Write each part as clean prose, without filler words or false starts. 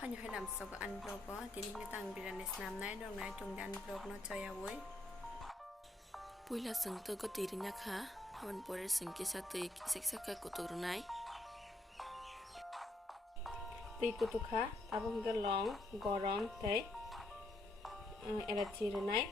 Hanya hai làm sao có ăn blog có thì mình tăng bị là nam này đâu này trong đàn blog nó chơi à với Puila sengto ko tirinya kha hawan pore sengki satu seksa ko tornai tì của tôi khá abang cái long goron thế era chỉ rồi này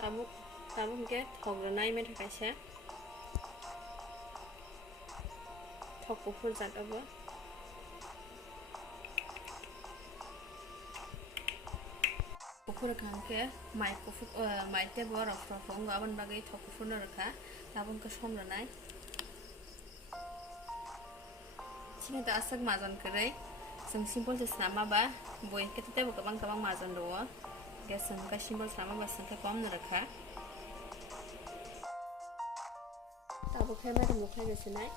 tabuk tabuk cái thọc rồi này mới thay sẽ thọc của phun giặt ở bữa Kukur kangke mai kufu mai te bor of phong gaban bagai thok kufu na rakha tabun ka som ranai sini ta asak mazon kare sang simple je sama ba boy ke te bo kabang kabang mazon do ga sang ka simple sama ba sang ka kom na rakha tabu khai ma mu khai ge sinai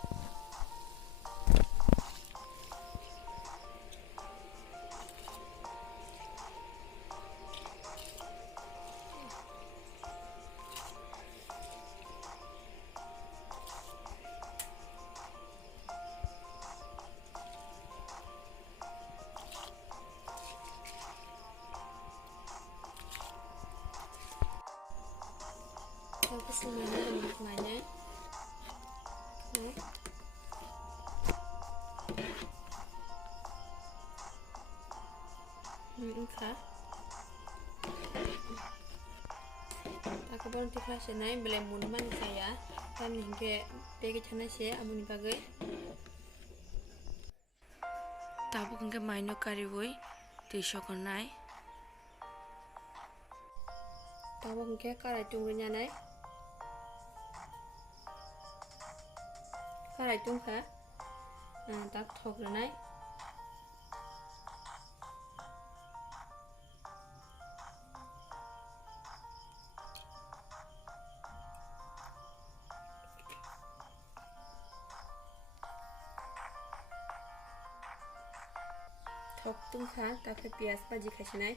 Fokus semuanya dan maknanya. Kah? Aku baru tiba senai belum munman saya dan hingga pergi sana saya amun bagai. tabu kengke maino kari woi tisho konai Tahu hingga karai tunggunya nai. Karai tung kah? Tak thok nai. Thok tung kah? Tak ke pias baji kasih nai.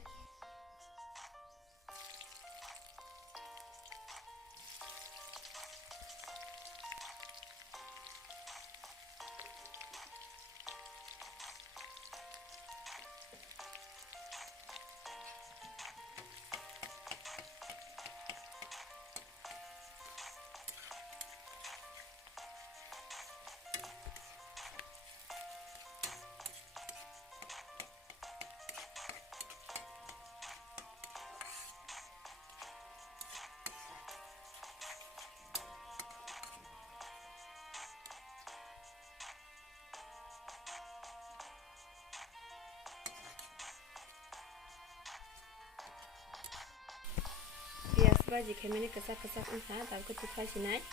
Pias baji kemana kesak-kesak entah tahu ketika sinai.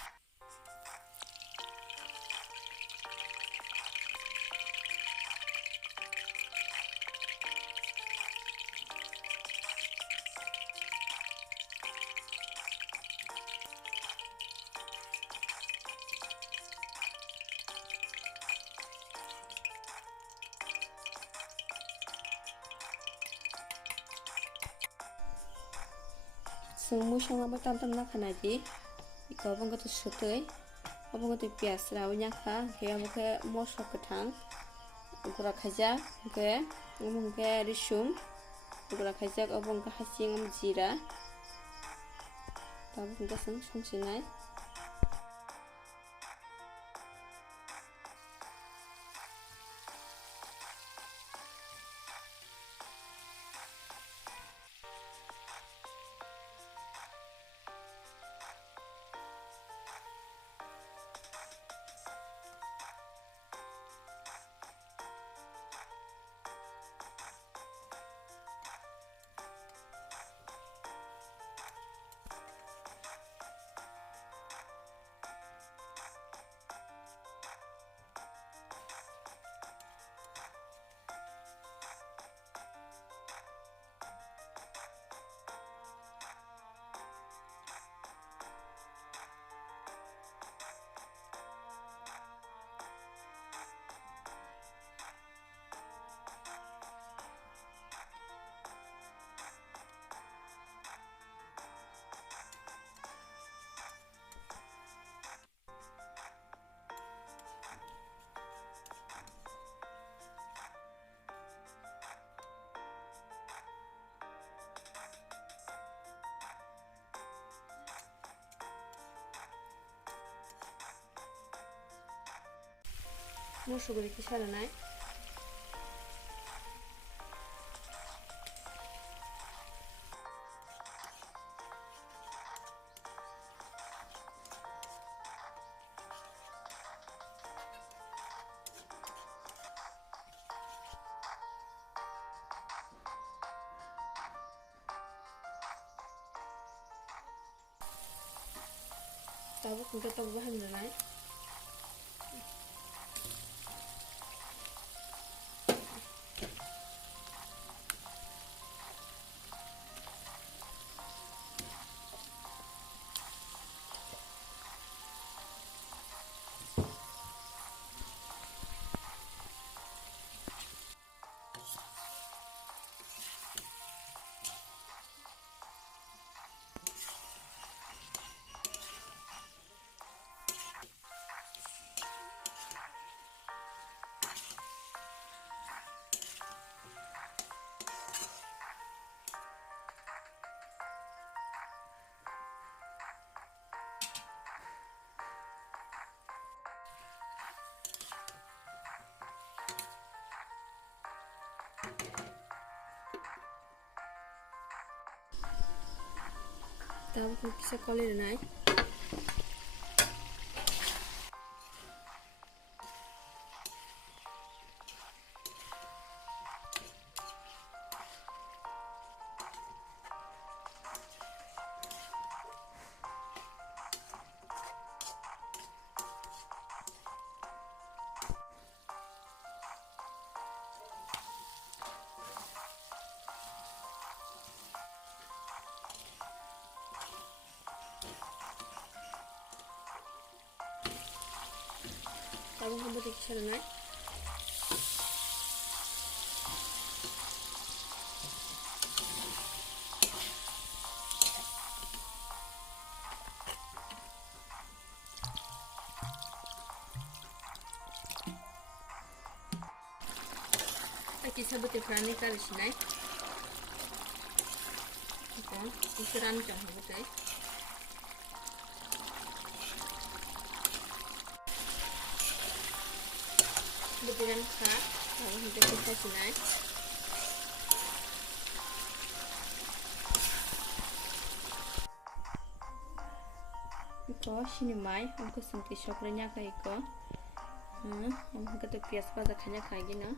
Semua sama tam nak naji, iko abang kata sutui, abang kata pias rawnya kah, kayak muka mosok ketang, gula kajak, ke, abang ke risum, gula kajak abang ke hasing jira, abang ke song sinai. मुसुगुरि सारनाय dapat kita tambahan na lang. Dapat bisa kolir naik. Tabung hamba dikisarnai. Kisah betifrani karisnai. Ukuran jangan betul. Butiran kha, lalu kita kasihnya. Iko sini mai, aku senti shokrenya ka iko. Aku kata pias pada kanya kaya na.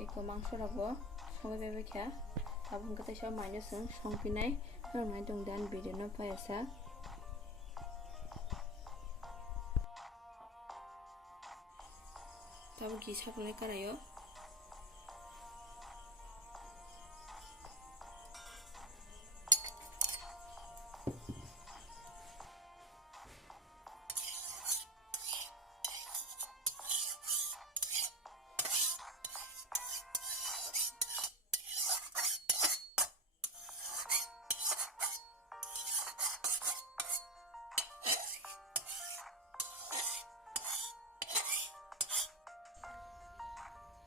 Iko mangso rago, songo bebe kya. Aku kata show mai nyusung, song pinai, orang mai dong dan video na payasa. Tahu kisah mulai karayo.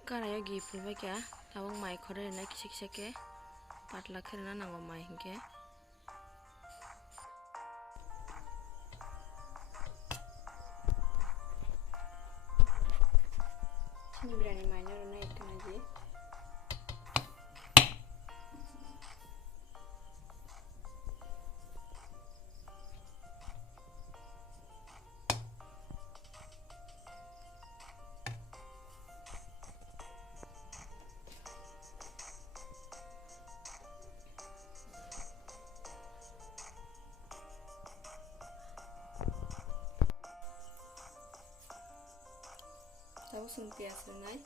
Karayo giful ba kya? Tabung mai khore na kisi kisi ke patla khere na nango mai hinke. Sini berani mai nyoro na ikan aja. Tahu sentias renai.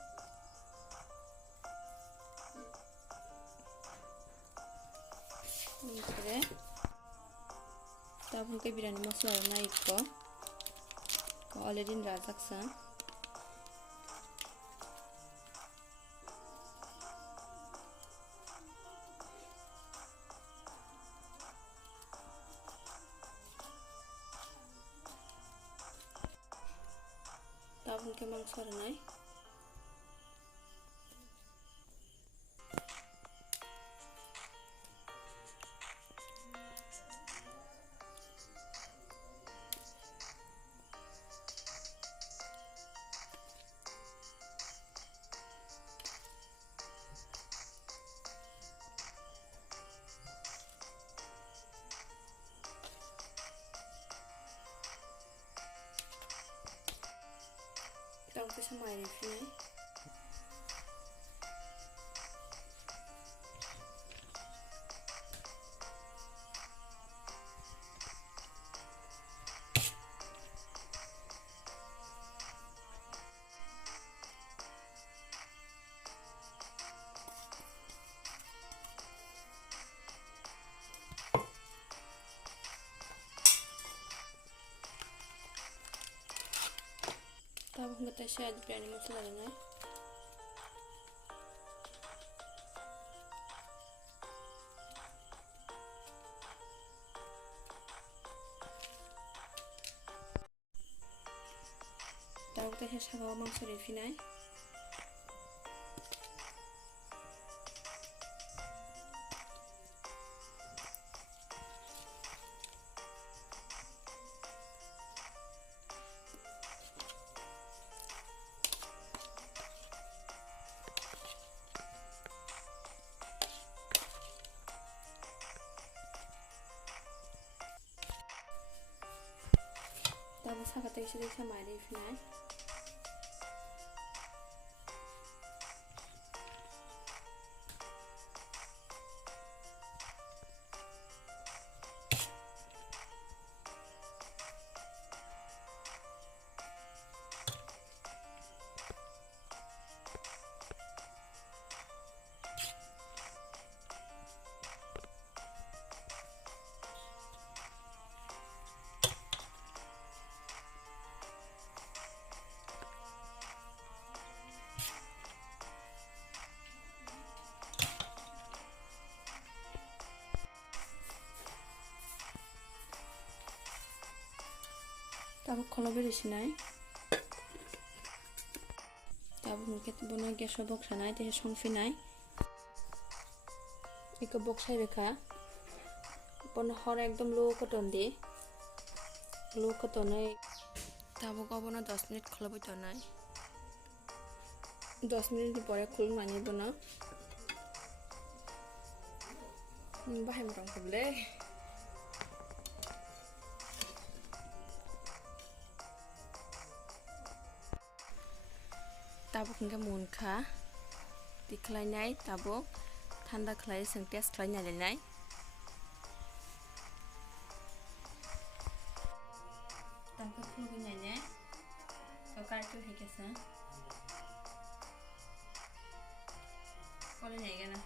Ini tahu ke biryani masala renai ko already rajak san. Tahu ke mangsa renai. Tapos sa may refill. Tapos nggak siya di biryani masala na. Tapos siya sabaw mangso refinay. Tapos hakatay siya sa may refinay. Tapos kalau beresinay. Tapos mungkin buna gasol boksanay te songfinay. Iko boksay beka. Buna hor ekdom low koton di. Low kotonay. Tapos ko buna 10 minit kholo bitonay. 10 minit pore khul mani buna. Bahai mrong kable. Tabuk hingga munkha dikhlainai tabuk thanda khlai sing test khlainai lenai tabuk khulgunai ne sokar tu hikesa kole nai gana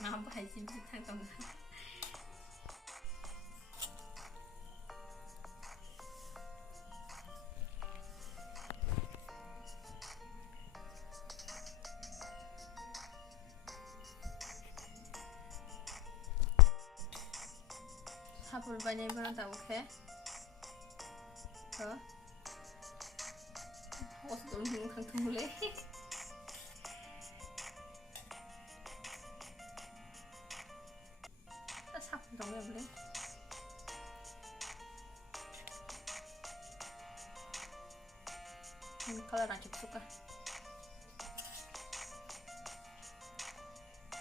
ma bahai sim thang tong Hapul banyak banget tau ke? Ke? Oh, sebelum kang mulai. Tak sapul dong ya boleh. Kalau racik suka.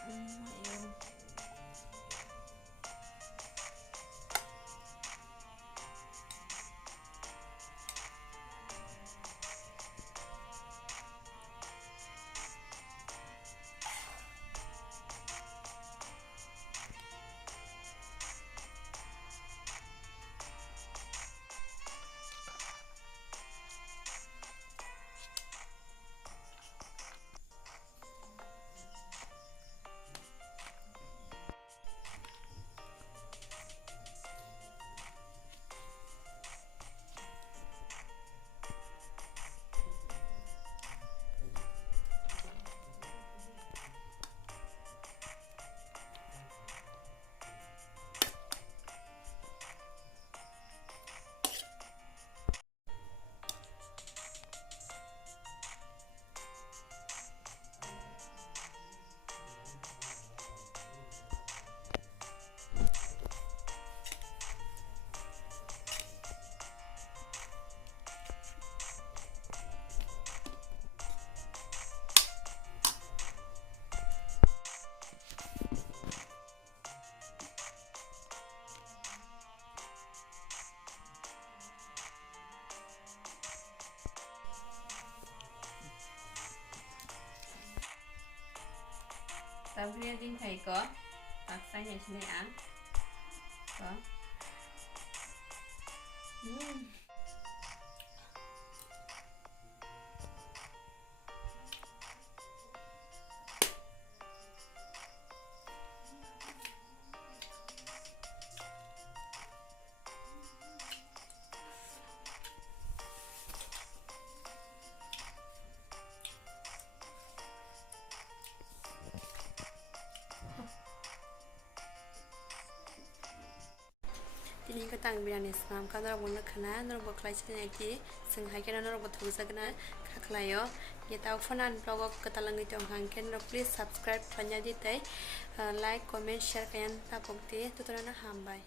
Ayo. dia ding thầy có tak sai nhà sini ăn có Tini ka tang biryani sam ka nora bonna khana nora bo khlai chine ki sing hai kana nora bo thu sagna khaklayo ye ta phonan blog ka talangi tong hang ken please subscribe panya di tai like comment share kayan ta pokti to torana ham bai